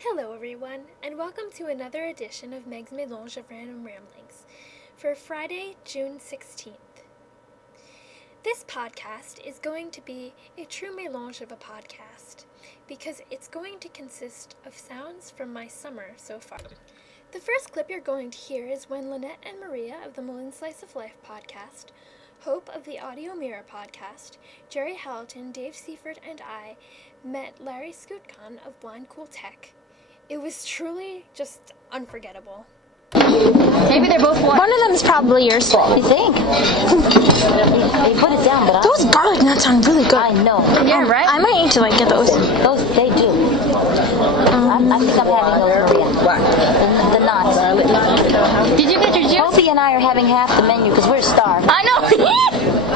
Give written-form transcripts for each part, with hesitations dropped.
Hello everyone, and welcome to another edition of Meg's Mélange of Random Ramblings for Friday, June 16th. This podcast is going to be a true mélange of a podcast because it's going to consist of sounds from my summer so far. The first clip you're going to hear is when Lynette and Maria of the Malin Slice of Life podcast, Hope of the Audio Mirror podcast, Jerry Hamilton, Dave Seifert, and I met Larry Skutkan of Blind Cool Tech. It was truly just unforgettable. Maybe they're both one. One of them is probably yours. You think? They put it down, but Those garlic nuts sound really good. I know. Yeah, right? I might need to get those. Those, they do. I think I'm having those, Maria. What? The nuts. Did you get your juice? Opie and I are having half the menu because we're starved. I know.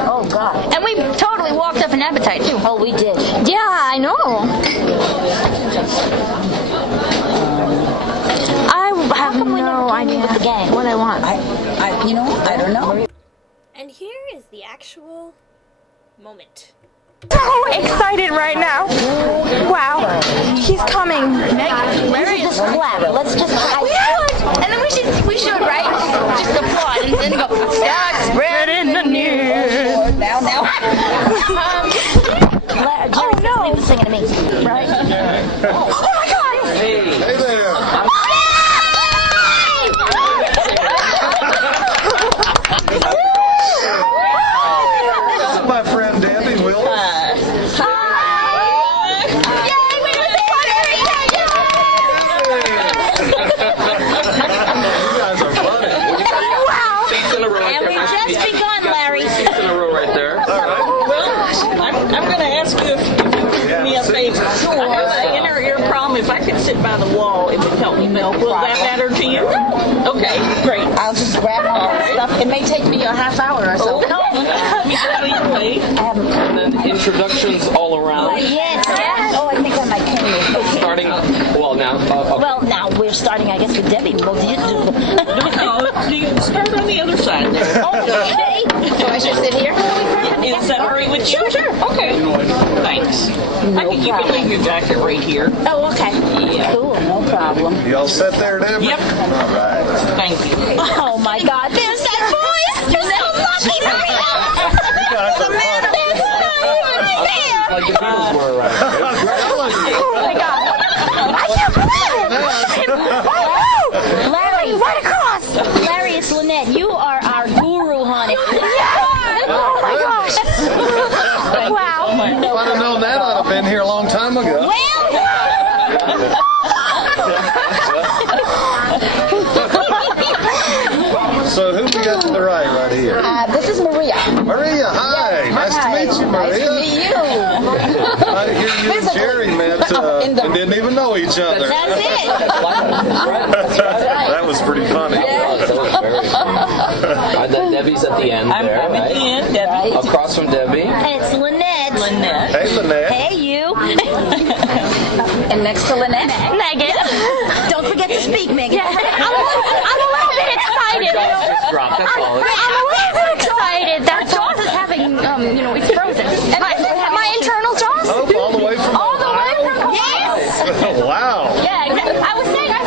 Oh, God. And we totally walked up an appetite, too. Oh, we did. Yeah, I know. I have no idea with the gang? what I want. I don't know. And here is the actual moment. So excited right now. Wow. He's coming. Larry just clap. Let's just And then we should, right? Just applaud and then go, start spreading the news. Now. Jerry, leave the singing to me. Right? Oh my God! Hey there. This is my friend Debbie Willis. You guys are funny. Seats in a row right And there. we've just begun, Larry. Seats in a row right there. All right. Well, I'm going to ask you if you could do me a favor. I have an inner ear problem. If I could sit by the wall, it would help me. Will that matter to you? Okay, great. I'll just grab all the stuff. It may take me a half hour or so. No, let me go your way. And then introductions all around. Yes. Oh, I think I might carry. Starting, well, now. Well, now we're starting, I guess, with Debbie. Well, do you No, do you start on the other side? Okay. So I should sit here? Is that all right with you? Sure. Okay. Thanks. You can leave your jacket right here. Oh, okay. Yeah. Cool, no problem. Y'all sit there, Debbie? Yep. All right. Thank you. Oh, my God. There's that voice. You're so lucky, Maria. You guys are funny. Like the Beatles were around. Oh my God. I can't believe it. Larry. Right across. Larry, it's Lynette. You are our guru, honey. Yes. Oh my gosh. Wow. If I'd have known that, I'd have been here a long time ago. So who we got to the right here? This is Maria. Maria, hi. Nice to meet you, Maria. Nice to meet you. I hear you and Jerry met and didn't even know each other. That's it. That was pretty funny. Debbie's at the end I'm there, at the right? end, Debbie. Across from Debbie. And it's Lynette. Lynette. Hey, Lynette. Hey, you. And next to Lynette. Megan. Don't forget to speak, Megan. I'm a little bit excited. Just dropped, that's all. I'm a little bit excited. That Jaws is having, it's frozen. My internal Jaws? Oh, all the way from All the way from Yes. Wow. Yeah, I was saying, I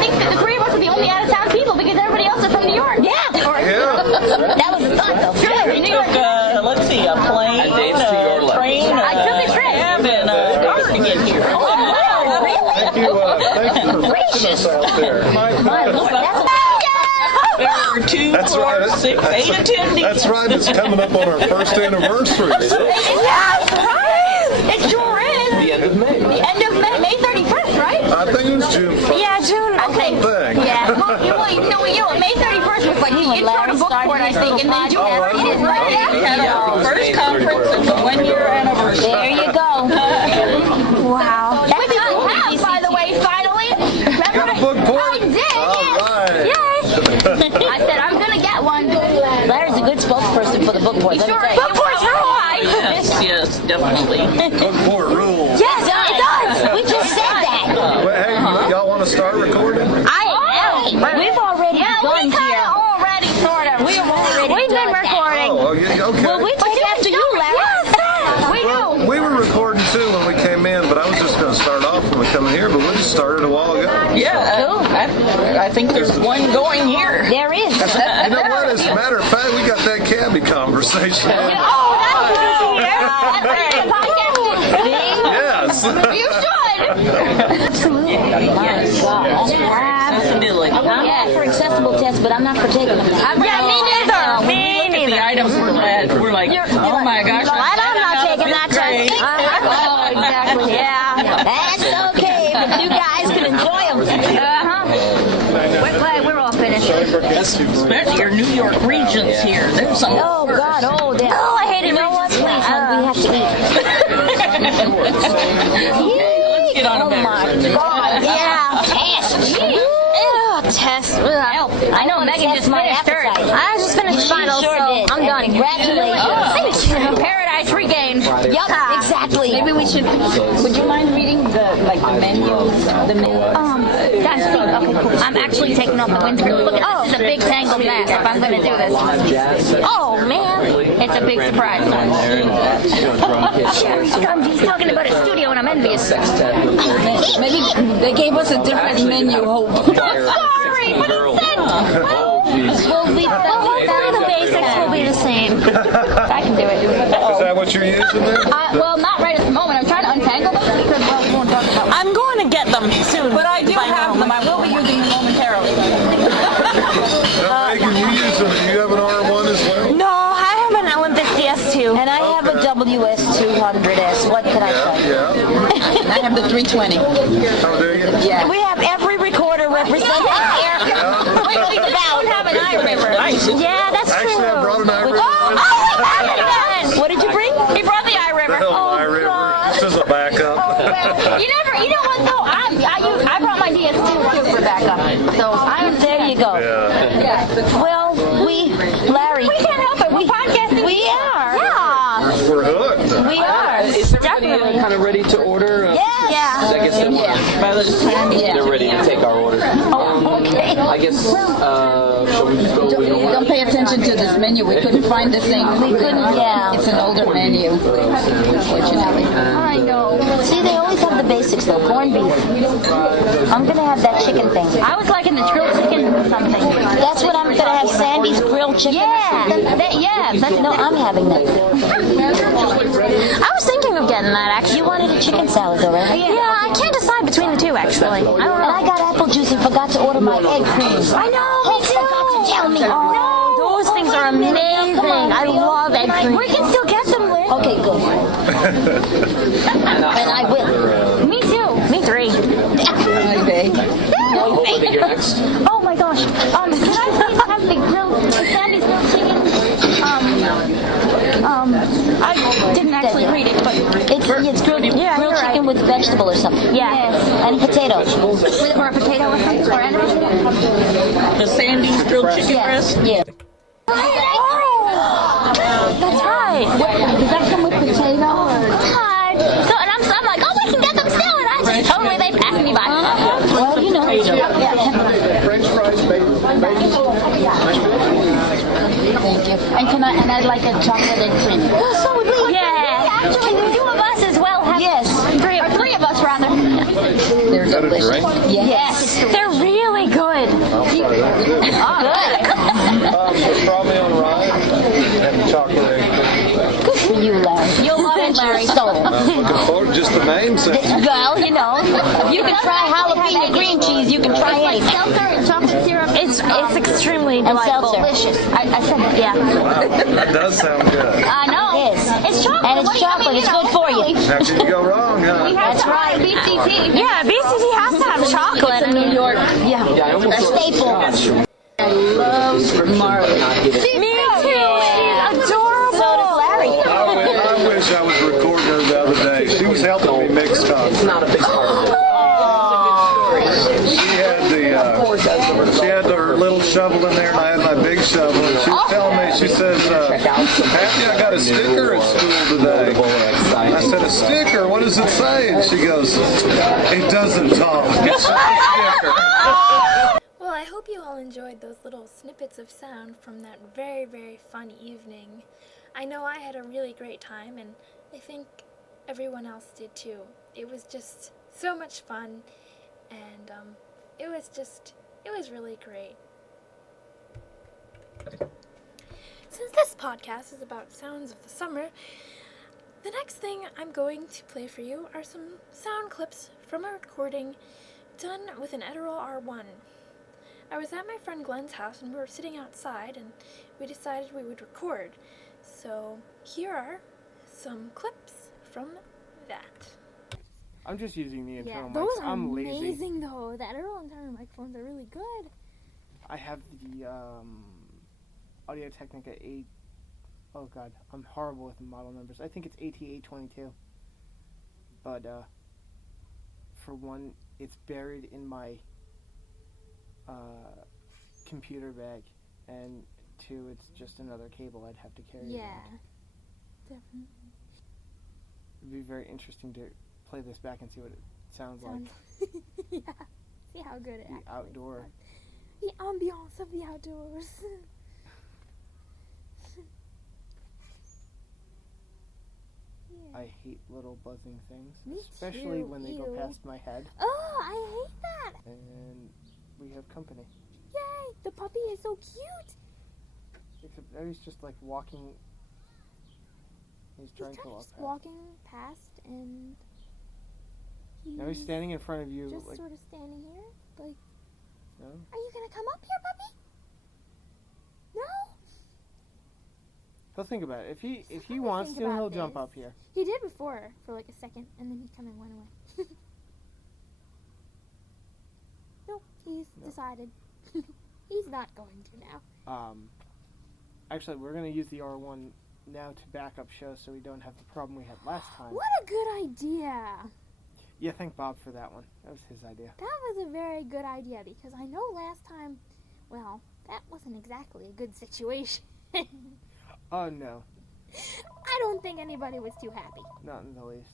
think that the three of us are the only out-of-town people because everybody else is from New York. Yeah. Yeah. That was the thought, though. We took, let's see, a plane, And Dave's to your left. train, I took a train. cab, and a car to get here. Oh, wow, really? Thank you for fixing us out there. There are 2, That's 4, right. 6, 8 attendees. That's right. It's coming up on our first anniversary. Yes, right. It sure is. The end of May. The end of May 31st, right? I think it was June 1st. Yeah, June, I think. Yeah. May 31st was like the intro to book I think, and then June Oh, right? We had our first conference and the 1-year anniversary. There you go. Wow. Which I have, by the way, finally. Got a book for I it? did, All right. Yay. I said, I'm going to get one. Larry's a good spokesperson for the book board. Let me tell you. Book board's right. Yes, definitely. Book for rules. Yes, it does. We just said that. Well, hey, y'all want to start recording? We've already begun here. Already, sort of. We've already We've been done that. recording. Oh, okay. Well, we take after you, Larry. Yes, we Well, do. we were recording too when we came in, but I was just going to start off definitely coming here, but we just started a while ago. Yeah, I think there's one going here. There is. You know what? As a matter of fact, we got that cabbie conversation. Oh, that's good. Yeah. Yes. You should. Absolutely. Yes. Absolutely. Yeah, for accessible tests, but I'm not for taking them. Yeah, me neither. Me The neither. items we're like, oh my gosh. I'm not taking that grade. test. Oh, exactly. Yeah. That's okay, but you guys can enjoy them. We're all finished. Especially your New York regions here. There's some. Oh, God. Oh, Oh, I hate it. You know what? Please, hon, we have to eat. Let's get on a Oh, better my subject. God. Yeah. Test. I know Megan just my finished hers. appetite. I just finished finals, sure so did. I'm done. Congratulations. Thank you. Paradise regained. Yep, exactly. Maybe we should. Would you mind reading the menu? The menu. That's the, okay, cool. I'm actually taking off the windscreen. Look, this is a big tangled mess if I'm going to do this. Oh, man. It's a big surprise. He's talking about a studio and I'm envious. Maybe they gave us a different menu. Hope. Sorry, but it's sent. Hopefully the basics will be the same. I can do it. Is that what you're using there? Well, not right at the moment. I'm trying to untangle them because, well, we won't talk about it. I'm going to get them soon. But I do have them. I will be using them momentarily. Megan, you have an R1 as well? No, I have an Olympus DS2. And I have a WS200S. What can I say? Yeah. I have the 320. How do you? Yeah. We have every recorder represented here. We don't have an iRiver. Nice. Yeah, that's true. Actually, I brought an iRiver. What did you bring? He brought the iRiver. iRiver. This is a backup. You know what though? I brought my DS2 too for backup. So There you go. Yeah. Well, Larry. we can't help it. We're podcasting. We are. Yeah. We're hooked. We are. Is everybody kind of ready to order? Yes. Yeah. I guess By the time they're ready to take our order. Okay. I guess, shall we just go with Don't pay attention to this menu. We couldn't find the thing. We couldn't, yeah. It's an older menu, unfortunately. I know. See, they always have the basics though. Corned beef. I'm gonna have that chicken thing. I was liking the grilled chicken or something. That's what I'm gonna have. Sandy's grilled chicken. Yeah. No, I'm having that. I was thinking of getting that actually. You wanted a chicken salad though, right? Yeah, I can't decide between the two actually. I don't And know. I got apple juice and forgot to order my egg cream. I know, me too. Forgot to tell me. No, those things are amazing. I love egg cream. We can still get them, Liz. Okay, good. And I will. Me too. Me three. Okay. you're next. Oh my gosh. Can I please have the Sandy's grilled chicken? I didn't actually read it, but It's grilled, grilled chicken with vegetable or something. yeah. And potato. Or a potato or something, or anything. the Sandy's grilled chicken breast. Yeah. Oh, that's right. Does that come with potato or? Hi. So, and I'm like, oh, we can get them still, and I just totally they passed me by. Well, you know. French fries, bacon. Thank you. And I'd like a chocolate and cream. So would we. Yeah. Actually, the two of us as well have Yes. three of us rather. They're delicious. Yes. They're really good. Strawberry on rye and chocolate. Good for you, Larry. You'll love it, Larry. Soul. I'm looking forward to just the name sense. Well, you know, if you can try jalapeno green cheese, you can try anything. Seltzer and chocolate syrup. It's extremely And delightful. seltzer. Delicious. I said that. Yeah. That does sound good. I know. Yes. It's chocolate. And it's What do you- chocolate. It's good for you. How can you go wrong, huh? That's right. BCT. Yeah, BCT has to have chocolate. It's a New York Yeah, I almost staple. Marley. Me too. She's adorable. So does Larry. I wish I was recording her the other day. She was helping me mix It's content. not a big part of it. She had her little shovel in there, and I had my big shovel. And she was telling me, she says, Happy, I got a sticker at school today. I said, a sticker? What does it say? And she goes, it doesn't talk. It's just a sticker. Well, I hope you all enjoyed those little snippets of sound from that very, very fun evening. I know I had a really great time, and I think everyone else did too. It was just so much fun, and it was really great. Since this podcast is about sounds of the summer, the next thing I'm going to play for you are some sound clips from a recording done with an Edirol R1. I was at my friend Glenn's house and we were sitting outside and we decided we would record. So here are some clips from that. I'm just using the internal those mics. are I'm lazy. amazing though. The Edirol internal microphones are really good. I have the Audio-Technica 8. Oh god, I'm horrible with the model numbers. I think it's AT822. But for one, it's buried in my computer bag, and two, it's just another cable I'd have to carry around. Definitely. It'd be very interesting to play this back and see what it sounds like. Yeah. See how good it The actually outdoor. sounds. The ambiance of the outdoors. I hate little buzzing things, Me especially too, when they go ew. past my head. Oh, I hate that. And we have company. Yay, the puppy is so cute. Except now he's just like walking. He's trying He's to kind of walk just past. walking past and Now he's standing in front of you, just like, sort of standing here. Like, no? are you gonna come up here, puppy? No? He'll think about it. If he I'll wants think to, about he'll jump this. up here. He did before for like a second, and then he kind of went away. No, he's No. decided. He's not going to now. Actually, we're gonna use the R1 now to back up shows, so we don't have the problem we had last time. What a good idea! Yeah, thank Bob for that one. That was his idea. That was a very good idea because I know last time, well, that wasn't exactly a good situation. Oh no, I don't think anybody was too happy. not in the least.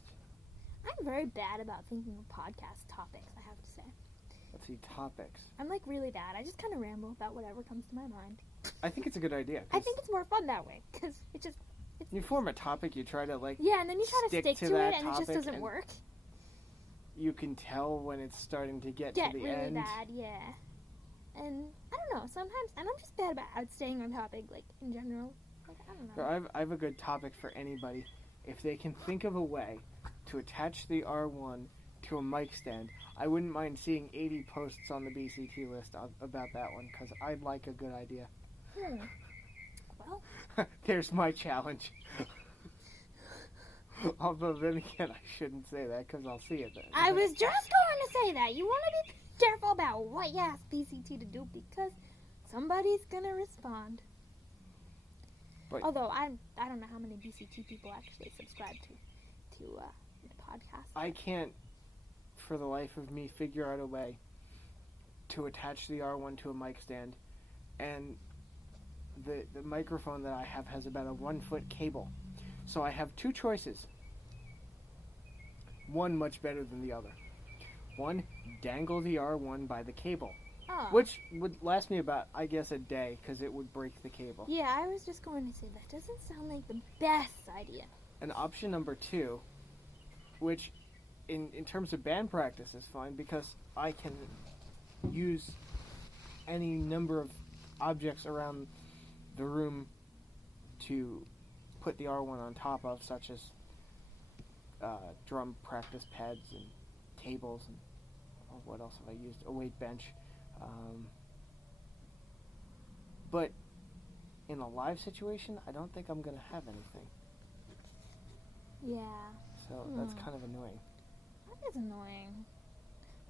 I'm very bad about thinking of podcast topics, I have to say. Let's see, topics. I'm like really bad. I just kind of ramble about whatever comes to my mind. I think it's a good idea. I think it's more fun that way because it just, You form a topic, you try to like. yeah, and then you try to Stick stick to to that it and it just topic doesn't and work. You can tell when it's starting to get Get to the really end. bad, yeah. And I don't know, sometimes, and I'm just bad about staying on topic, like in general. Like, I don't So know. I have a good topic for anybody. If they can think of a way to attach the R1 to a mic stand, I wouldn't mind seeing 80 posts on the BCT list about that one, because I'd like a good idea. Well, There's my challenge. Although then again, I shouldn't say that, because I'll see it then. I was just going to say that. You want to be careful about what you ask BCT to do because somebody's going to respond. But- Although, I don't know how many BCT people actually subscribe to the podcast. I can't, for the life of me, figure out a way to attach the R1 to a mic stand, and the microphone that I have has about a 1-foot cable. So I have two choices. One much better than the other. One, dangle the R1 by the cable, Oh. which would last me about, I guess, a day, because it would break the cable. Yeah, I was just going to say that doesn't sound like the best idea. And option number two, which in terms of band practice is fine, because I can use any number of objects around the room to put the R1 on top of, such as drum practice pads and tables and what else have I used? A weight bench. But in a live situation, I don't think I'm going to have anything. Yeah, So that's kind of annoying. that is annoying.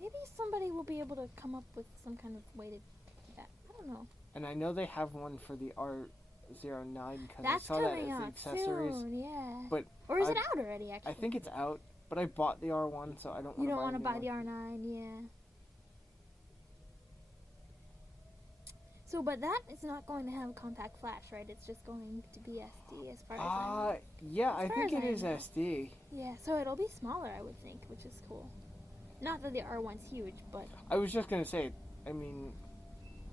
Maybe somebody will be able to come up with some kind of way to do that. I don't know. And I know they have one for the R09 because I That's saw that as coming the out accessories. soon, yeah. But Or is I- it out already, actually? I think it's out, but I bought the R1, so I don't want You to don't want to buy a the new one. R9, yeah. So, but that is not going to have compact flash, right? It's just going to be SD as far as I know. Yeah, I As far think as it I is know. SD. Yeah, so it'll be smaller, I would think, which is cool. Not that the R1's huge, but I was just going to say, I mean,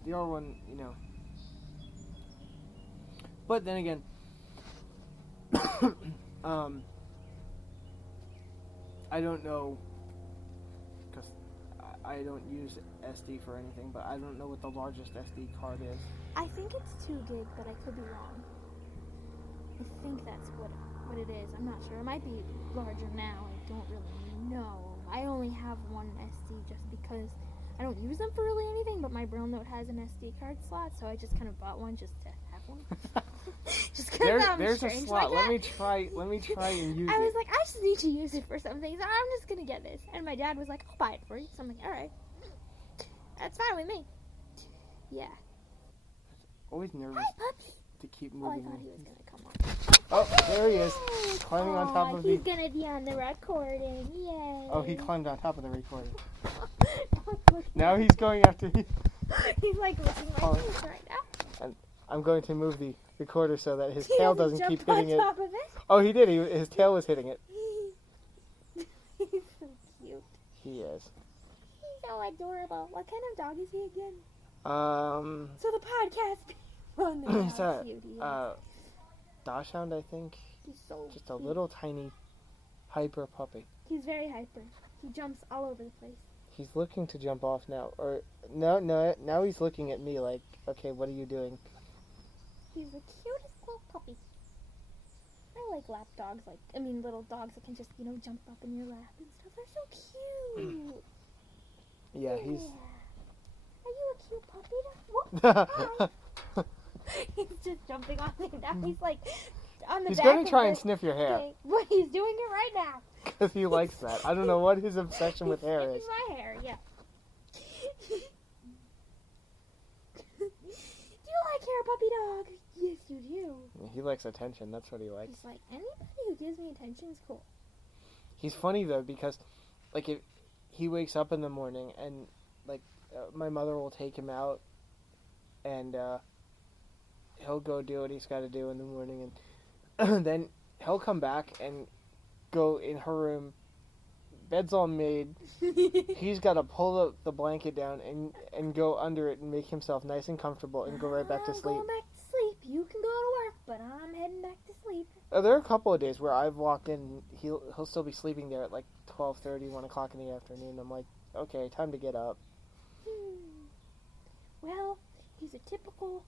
the R1, you know. But then again, I don't know I don't use SD for anything, but I don't know what the largest SD card is. I think it's 2 gig, but I could be wrong. I think that's what it is. I'm not sure. It might be larger now. I don't really know. I only have one SD just because I don't use them for really anything, but my Braille Note has an SD card slot, so I just kind of bought one just to have one. Just because I'm There's a strange slot. like Let me that. try and use I it. was like, I just need to use it for something, so I'm just gonna get this. And my dad was like, I'll buy it for you. So I'm like, alright. That's fine with me. Yeah. Always nervous Hi, puppy. to keep Oh, I moving. thought he was gonna come on. Oh, there he is, climbing on top of he's the. gonna be on the recording. Yay. Oh, he climbed on top of the recorder. Look, Now he's going after me. he's like licking my Oh. face right now. I'm going to move the recorder so that his He tail hasn't doesn't keep jumped hitting on it. top of it. Oh, he did. His tail was hitting it. He's so cute. He is. He's so adorable. What kind of dog is he again? So the podcast run the He's a cute he is. Dachshund, I think. He's so Just a cute. little tiny hyper puppy. He's very hyper. He jumps all over the place. He's looking to jump off now, or no, now he's looking at me like, okay, what are you doing? He's the cutest little puppy. I like lap dogs, little dogs that can just, jump up in your lap and stuff. They're so cute. Yeah, he's. Are you a cute puppy? Whoop. He's He's just jumping on me now. He's like on the back gonna of try the and sniff your hair thing. Well, he's doing it right now. because he likes that. I don't know what his obsession with He's hair sniffing is. my hair, yeah. Do you like hair, puppy dog? Yes, you do. He likes attention. That's what he likes. He's like, anybody who gives me attention is cool. He's funny though because, like, if he wakes up in the morning and my mother will take him out, and he'll go do what he's got to do in the morning, and then he'll come back and go in her room. Bed's all made. He's got to pull the blanket down and go under it and make himself nice and comfortable and go right back to I'm sleep. going back to sleep. You can go to work, but I'm heading back to sleep. There are a couple of days where I've walked in and he'll still be sleeping there at like 12:30, 1 o'clock in the afternoon. I'm like, okay, time to get up. Well, he's a typical...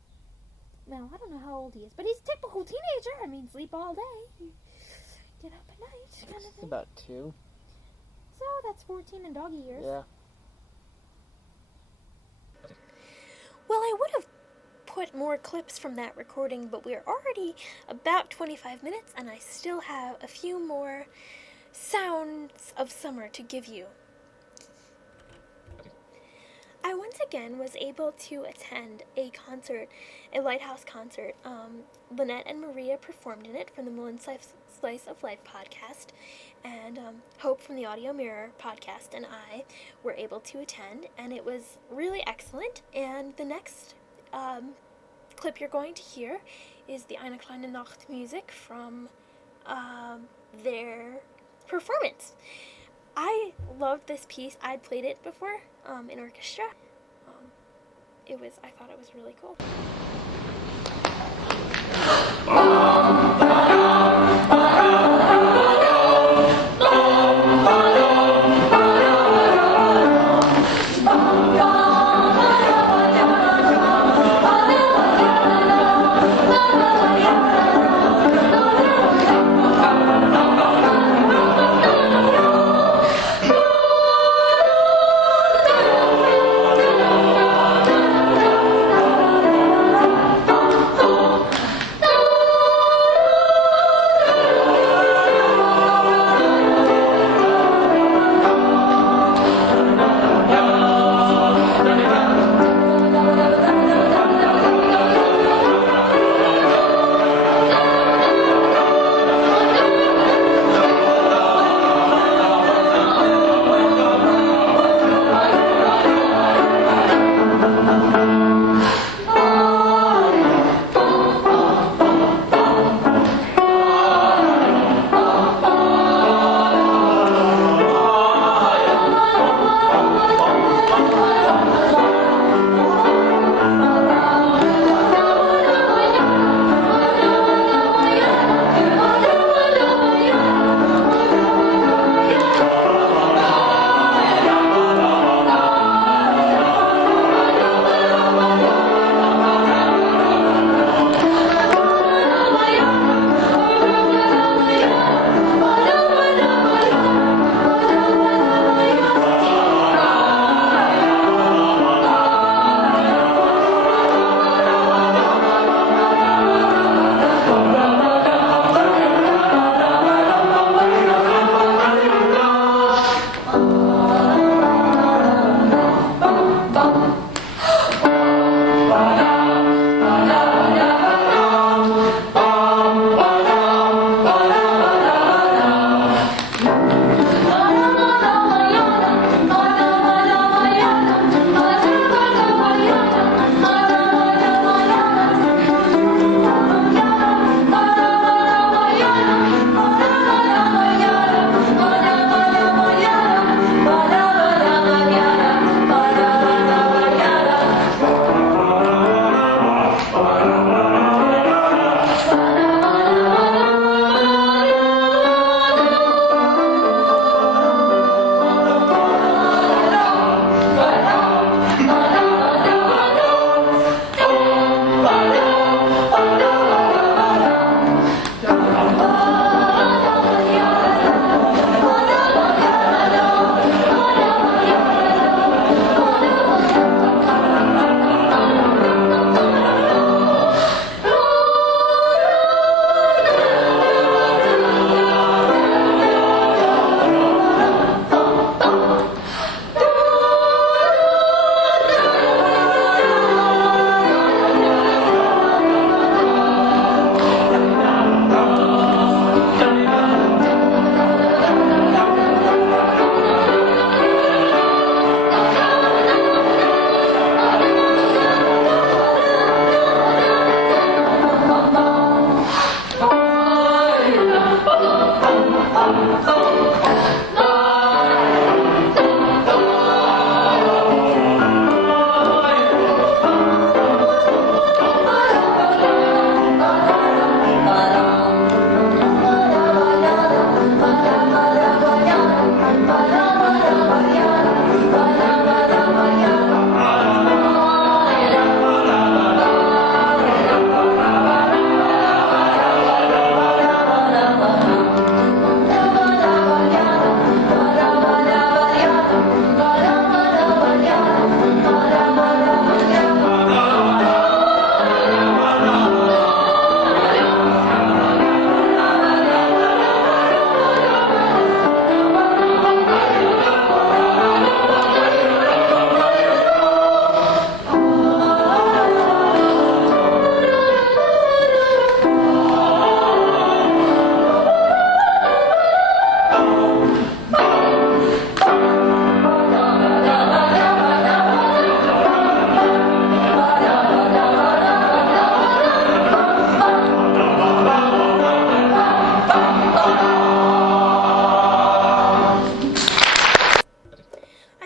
Well, I don't know how old he is, but he's a typical teenager. I mean, sleep all day. Get up at night, kind of It's thing. about 2. So that's 14 in doggy years. Yeah. Well, I would have put more clips from that recording, but we're already about 25 minutes, and I still have a few more sounds of summer to give you. I once again was able to attend a concert, a Lighthouse concert. Lynette and Maria performed in it from the Mullen Slice of Life podcast, and Hope from the Audio Mirror podcast and I were able to attend, and it was really excellent. And the next clip you're going to hear is the Eine kleine Nacht music from their performance. I loved this piece. I'd played it before in orchestra. I thought it was really cool.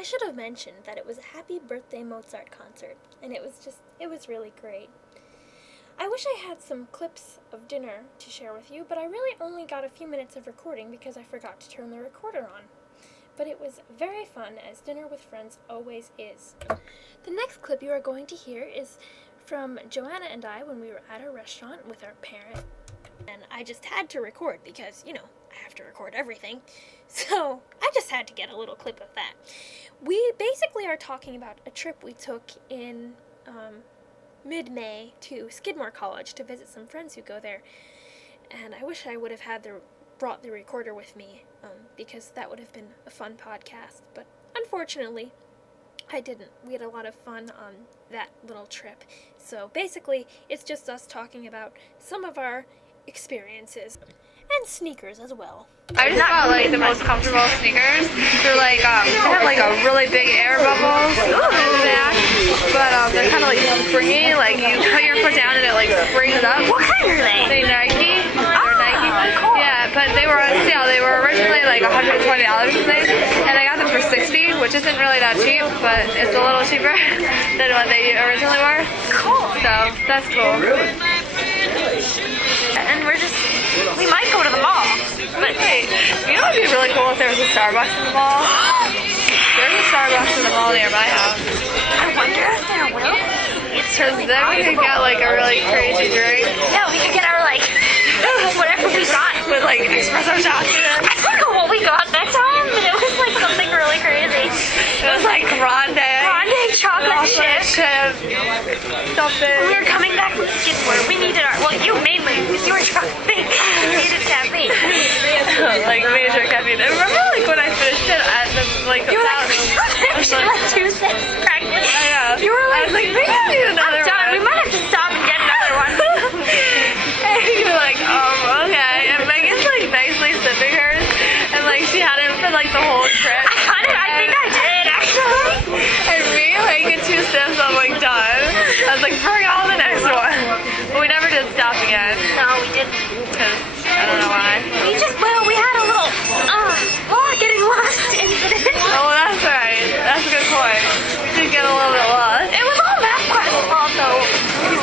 I should have mentioned that it was a Happy Birthday Mozart concert, and it was really great. I wish I had some clips of dinner to share with you, but I really only got a few minutes of recording because I forgot to turn the recorder on. But it was very fun, as dinner with friends always is. The next clip you are going to hear is from Joanna and I when we were at a restaurant with our parent. And I just had to record because, I have to record everything. So I just had to get a little clip of that. We basically are talking about a trip we took in mid-May to Skidmore College to visit some friends who go there. And I wish I would have brought the recorder with me because that would have been a fun podcast. But unfortunately, I didn't. We had a lot of fun on that little trip. So basically, it's just us talking about some of our experiences. And sneakers as well. I just got like the most comfortable sneakers. They're like, they have like a really big air bubble in the back, but they're kind of like springy. Like you put your foot down and it like springs up. What kind are they? They Nike. They're Nike. Cool. Yeah, but they were on sale. They were originally like $120 or something, and I got them for $60, which isn't really that cheap, but it's a little cheaper than what they originally were. Cool. So that's cool. And we might go to the mall. But hey, you know what would be really cool if there was a Starbucks in the mall? There's a Starbucks in the mall near my house. I wonder if there will. Because then we could get like a really crazy drink. Yeah, we could get our whatever we got. With like espresso shots in it. I forgot what we got that time, and it was like something really crazy. It was like grande chocolate chip. Something. We were coming back from Skidmore. We needed you mainly, because you were driving. We needed caffeine. Like major caffeine. I remember like when I finished it at the like You were like 2 cents pregnant. I know. You were like, I was like, maybe I need another I'm done. one. We might have to stop and get another one. And you were like, okay. And Megan's like nicely sipping hers, and like she had it for like the whole trip. I think I did actually. And me like in 2 sips, I'm like done. I was like, bring on the next one. But we never did stop again. No, we didn't. Because I don't know why. We had a little getting lost incident. Oh, well, that's right. That's a good point. We did get a little bit lost. It was all MapQuest fault though.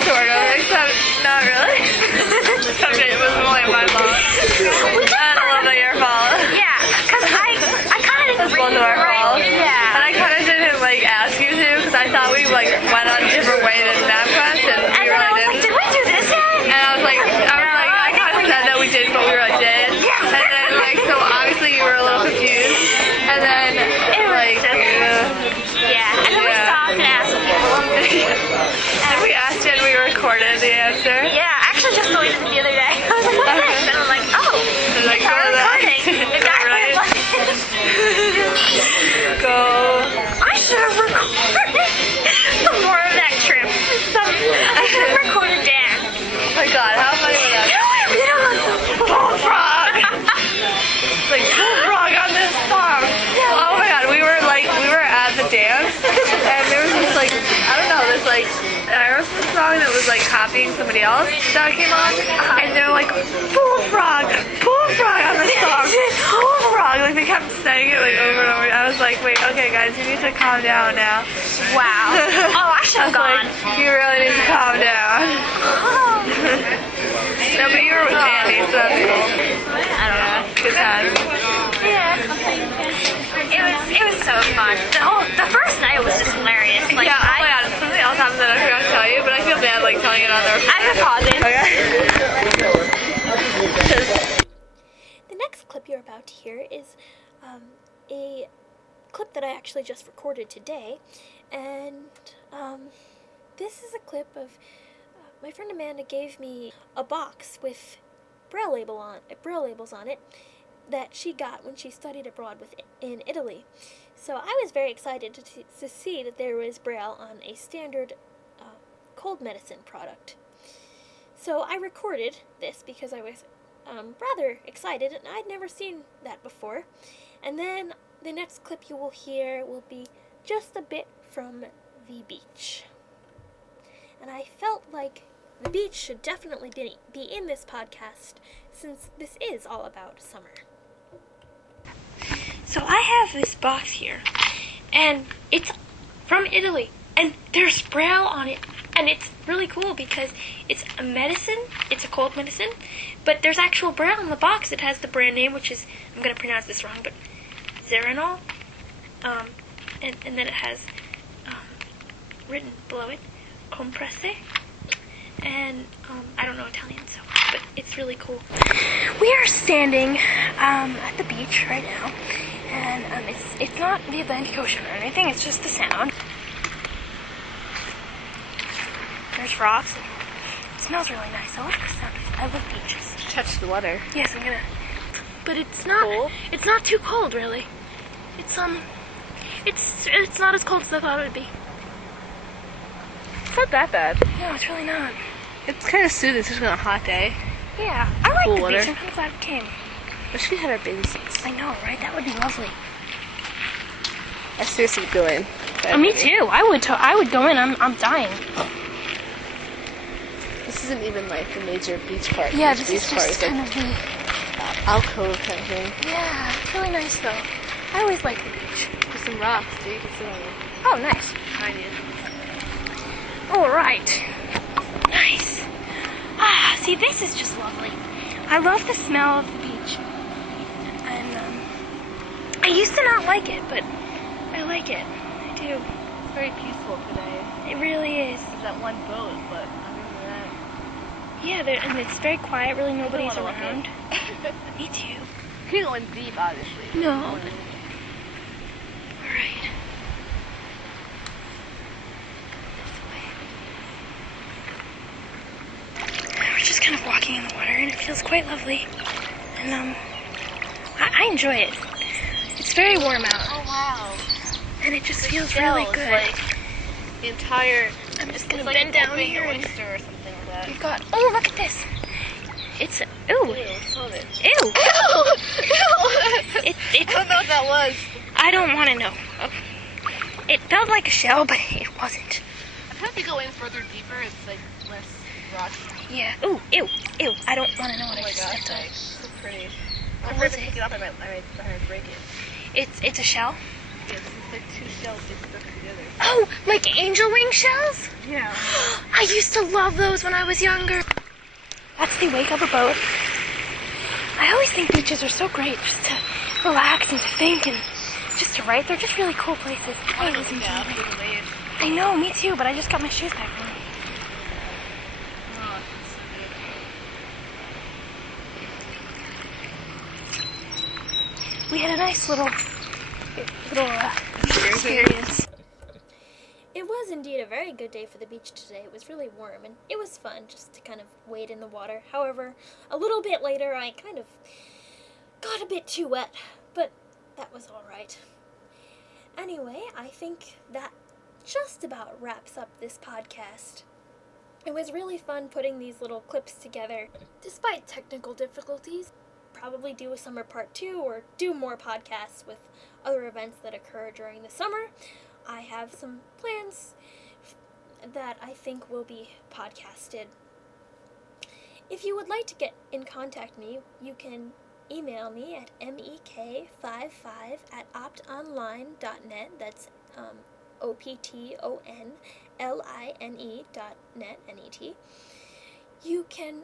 Sort of, except not really. Except it was only my fault. And a little bit your fault. Yeah, because I kind of didn't read Both of our faults. Yeah. And I kind of didn't like ask you to, because I thought we like went on a different way than MapQuest, and we then I was really like, didn't. did we do this yet? And I kind of said that we did, but we really didn't. Yeah. And then like, so obviously you were a little confused. And then like, Yeah, and then we stopped and asked people. and we asked you and we recorded the answer. Yeah, actually just deleted it the other day. I was like, what's this? And I'm like, oh, And like, it's our go that. recording. Exactly. Right. Go. I should have recorded some more of that trip. I should have recorded Dan. Oh my god, how funny was that? You know, Bullfrog! Like bullfrog on this song. Oh my god, we were at the dance, and there was this like, I don't know, this like Aerosmith song that was like copying somebody else that came on, and they were like, bullfrog on this song, bullfrog, like they kept saying it like over and over. I was like, wait, okay guys, you need to calm down now. wow. Oh, I should have gone. Like, you really need to calm down. No, but you were with Andy, so that's cool. I don't know. Good time. Yeah. It was so fun. The first night was just hilarious. Like, Yeah, oh my god, something else happened that I forgot to tell you, but I feel bad like telling it on the recording. I can pause it. Okay. The next clip you're about to hear is a clip that I actually just recorded today, and this is a clip of my friend Amanda gave me a box with braille labels on it that she got when she studied abroad in Italy. So I was very excited to see that there was braille on a standard cold medicine product. So I recorded this because I was rather excited, and I'd never seen that before. And then the next clip you will hear will be just a bit from the beach. And I felt like the beach should definitely be in this podcast, since this is all about summer. So I have this box here and it's from Italy, and there's Braille on it, and it's really cool because it's a medicine, it's a cold medicine, but there's actual Braille on the box. It has the brand name, which is, I'm going to pronounce this wrong, but Zeranol, and then it has written below it, Compresse, and I don't know Italian, so, but it's really cool. We are standing at the beach right now, and it's not the Atlantic Ocean or anything, it's just the sound. There's rocks, and it smells really nice. I love the sound. I love beaches. Touch the water. Yes, I'm gonna. But it's not. Cold? It's not too cold, really. It's It's not as cold as I thought it would be. It's not that bad. No, it's really not. It's kind of soothing, especially on a hot day. Yeah, I like Cool the water. beach. I'm glad it came. Wish we had our bathing suits. I know, right? That would be lovely. I seriously would go in. Me too. I would go in. I'm dying. This isn't even like the major beach part. Yeah, The this beach is part just is kind like of the. alcove kind of thing. Yeah, it's really nice though. I always like the beach. There's some rocks, dude. You can sit on them. Oh, nice. Behind you. All right. Nice. Ah, see, this is just lovely. I love the smell of the beach. And I used to not like it, but I like it. I do. It's very peaceful today. It really is. There's that one boat, but other than that, Yeah, and it's very quiet. Really, nobody's wanna look around. Me too. you can go in deep, obviously. No. All right. We're just kind of walking in the water, and it feels quite lovely. And I enjoy it. It's very warm out, Oh wow. and it just feels Shell really is good. like the entire. I'm just gonna It's like bend down opening here. an And oyster or something like that. we've got. Oh, look at this. It's ooh, Ew, smell it. ew. It I don't know what that was. I don't want to know. It felt like a shell, but it wasn't. I think if you go in further deeper, it's like less rocky. Yeah. Ooh, ew, ew. I don't want to know what Oh I my just gosh, stepped on. like, so pretty. What I'm was afraid to it? pick it up, I might break it. It's a shell. Yeah, it's like two shells they stuck together. Oh, like angel wing shells? Yeah. I used to love those when I was younger. That's the wake of a boat. I always think beaches are so great just to relax and to think and just to write. They're just really cool places. I always enjoy Yeah, them. for the waves. I know, me too, but I just got my shoes back on. Oh, it's so good. We had a nice little experience. It was indeed a very good day for the beach today. It was really warm and it was fun just to kind of wade in the water. However, a little bit later I kind of got a bit too wet, but that was all right. Anyway, I think that just about wraps up this podcast. It was really fun putting these little clips together, despite technical difficulties. Probably do a summer part 2 or do more podcasts with other events that occur during the summer. I have some plans that I think will be podcasted. If you would like to get in contact me, you can email me at mek55@optonline.net. That's optonline.net, N-E-T. You can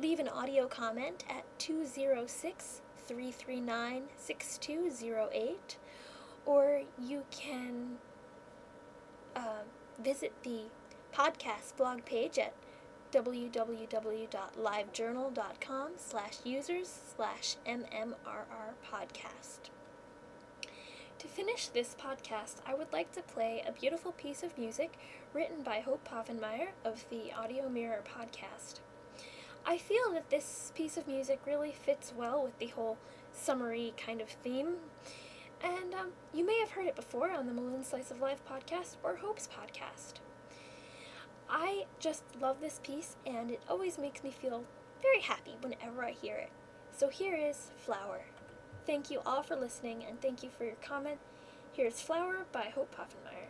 leave an audio comment at 206-339-6208, or you can visit the podcast blog page at www.livejournal.com/users/MMRR podcast. To finish this podcast, I would like to play a beautiful piece of music written by Hope Povenmire of the Audio Mirror podcast. I feel that this piece of music really fits well with the whole summery kind of theme, and you may have heard it before on the Malone Slice of Life podcast or Hope's podcast. I just love this piece, and it always makes me feel very happy whenever I hear it. So here is Flower. Thank you all for listening, and thank you for your comment. Here's Flower by Hope Povenmire.